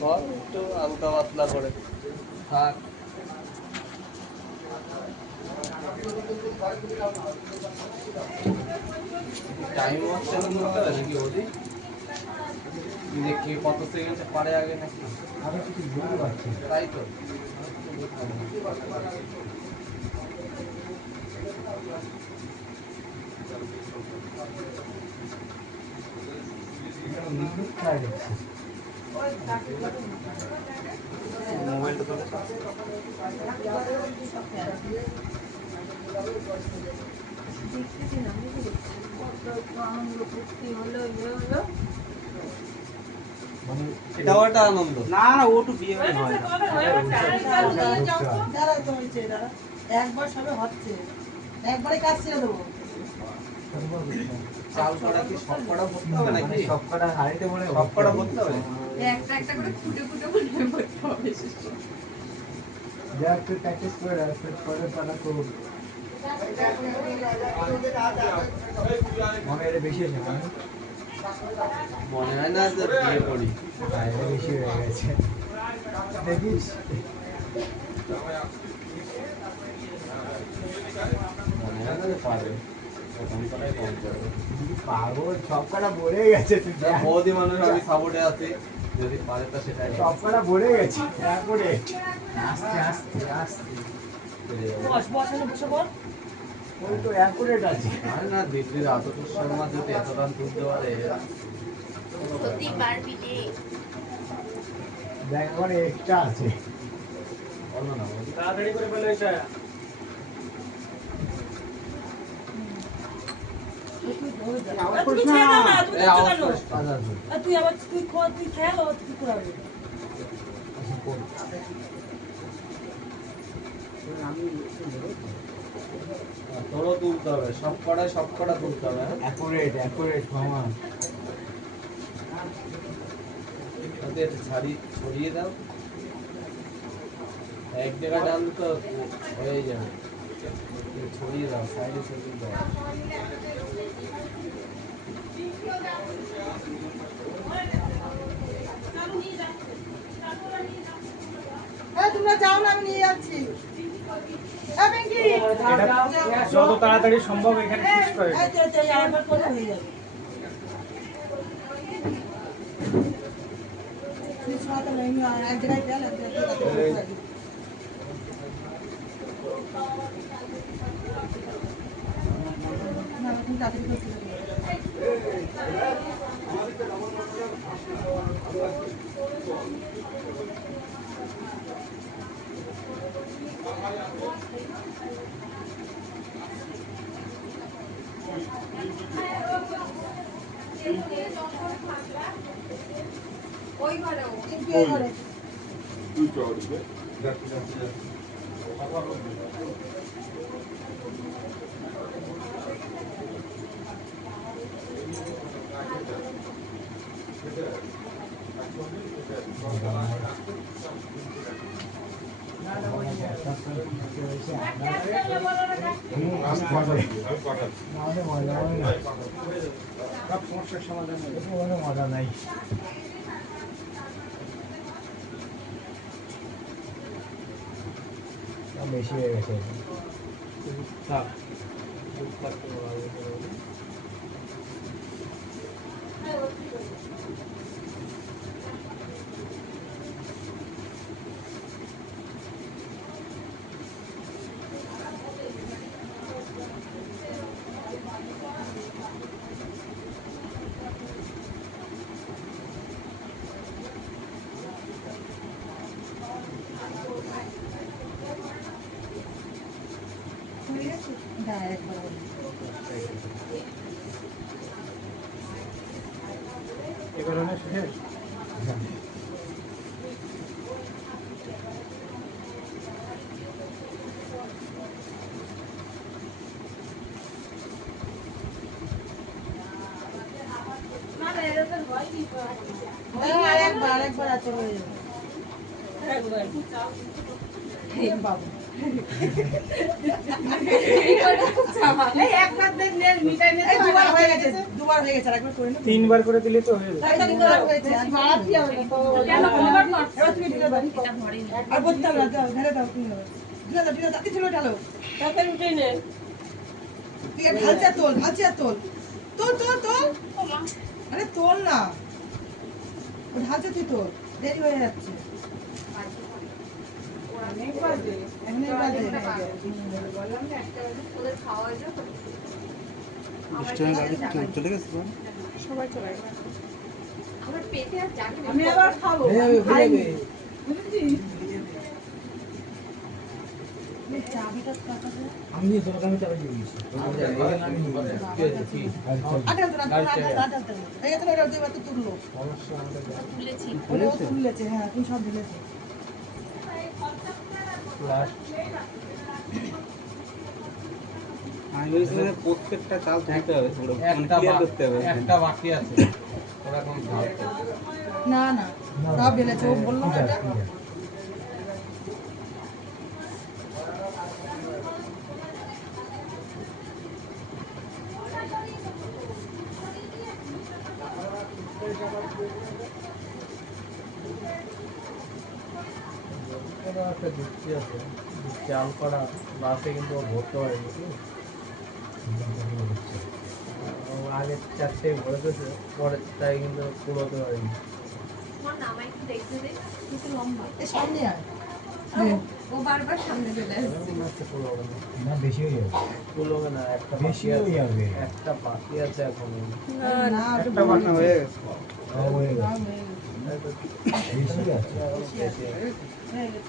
কর একটু হালকা পাতলা করে থাক। টাইম হচ্ছে নাকি ওদি দেখি কত সেকেন্ডে পারে আগে নাকি আরো কিছু বুঝতে পারছি তাই তো। মোবাইলটা তো এটাও একটা আনন্দ না না ওটু বিয়ে হয় না একবার সবে হচ্ছে একবারে কাজ ছেড়ে দেবো চাল করা কি সব কটা ভরতে হবে নাকি সব কটা হাড়িতে মনে সব কটা ভরতে হবে একটা একটা করে ফুটে ফুটে ফুটে ভরতে হবে যা একটু প্র্যাকটিস করে রাখতে পরে তারা খুব মনে এটা বেশি হয়েছে না মনে হয় না যে বিয়ে করি এটা বেশি হয়ে গেছে দেখিস মনে হয় না যে পারবে প্রথম কটাই কম করবে পাগল সব কটা ভরে গেছে তুই দেখ। বৌদি মানুষ আমি সাপোর্টে আছি যদি পারে তো সেটাই সব কটা ভরে গেছে তারপরে আস্তে আস্তে আস্তে ওই তো অ্যাকুরেট আছে আর না দিল্লির আতপুর শর্মা যদি এত রান তুলতে পারে সত্যি পারবি রে দেখ আমার এক্সট্রা আছে অন্য না বৌদি তাড়াতাড়ি করে ফেলে এটা এই আওয়াজ করিস না। তুই আবার তুই খেয়াল তুই করাবি তোরও তুলতে হবে সব কটা তুলতে হবে হ্যাঁ? অ্যাকুরেট অ্যাকুরেট মামা ওদের ছড়িয়ে দাও এক জায়গায় ডাললে তো হয়ে যাবে ছড়িয়ে দাও সাইডে ছড়িয়ে দাও তোমরা যাও না আমি নিয়ে যাচ্ছি যত তাড়াতাড়ি সম্ভব এখানে শেষ করে আমার কথা হয়ে যাবে এক জায়গায় গেল এক জায়গায় না তুমি তাড়াতাড়ি করতে ওই ঘরে তুই চড়বে সব সমস্যার সমাধান কোনো মজা নাই বেশি হয়ে গেছে থাক হ্যাঁ একবার এবার হলে শেষ একবার আছে হয়ে যাবে এই বাবু। এই একবার দেখ নে মিটাই নে এই দুবার হয়ে গেছে, দুবার হয়ে গেছে, আর একবার করে নেবো। 3 বার করে দিলে তো হয়ে যাবে। তাই তো দুবার হয়েছে, আর বাড়াতে হবে না তো। এবার তুমি ঢেলে দাও। এটা ভরেনি। আর বলতে হবে না, দাও, ঢেলে দাও তুমি এবার। ঢেলে দাও, ঢেলে দাও, তাতে ছিল ঢালো। তাড়াতাড়ি উঠে নে তুই আর ঢালছে আর তোল, ঢালছে আর তোল। তোল, তোল, তোল। আরে তোল না। ও ঢালছে তুই তোল। দেরি হয়ে যাচ্ছে। অনেকবার দে এখন এই বাজে। বললাম না একটা ওদের খাওয়া হয়ে যাবে। চলে গেছে সবাই চলে গেল আমার পেটে আর জানি না। আমি আবার খাবো ভুলে যাবে, ভুলে যাবে। বুঝেছিস এই চাবিটা কাটাতে। আমি দোকানে চালাই দিয়েছি। কি হয়েছে, কি? আর ঢালতে না, আর ঢালতে না, আর ঢালতে না। এই তো ওটা দুইবার তো তুললো। সমস্যা আমাদের যা। তুলেছি। ওটাও তুলেছে, হ্যাঁ, তুমি সব ঢেলেছে। Last আমি বলছিলাম প্রত্যেকটা চাল তুলতে হবে পুরো একটা ক্লিয়ার করতে হবে। একটা বাকি আছে। ওরা এখন ঢালছে। না না, সব ঢেলেছে, ও বললো না এটা। ওরা একটা যুক্তি আছে। চাল করা বাসে কিন্তু ও ভরতে পারেনি কি? ও আগে 4টে ভরেছে, পরের টাই কিন্তু পুরোতে পারেনি। তোমার নাম একটু দেখতে দে। কিন্তু লম্বা। এই সামনে আয়। ও বারবার সামনে চলে আসে। এরকম একটা পুরো হবে না। না বেশি হয়ে যাবে। পুরো হবে না, একটা বেশি বাকি হয়ে আছে। যাবে। একটা বাকি আছে এখন। না, ওটা একটা বাকি হয়ে গেছে। হয়ে হয়ে গেছে। গেছে। তাই তো বেশি আছে। বেশি আছে। হয়ে গেছে।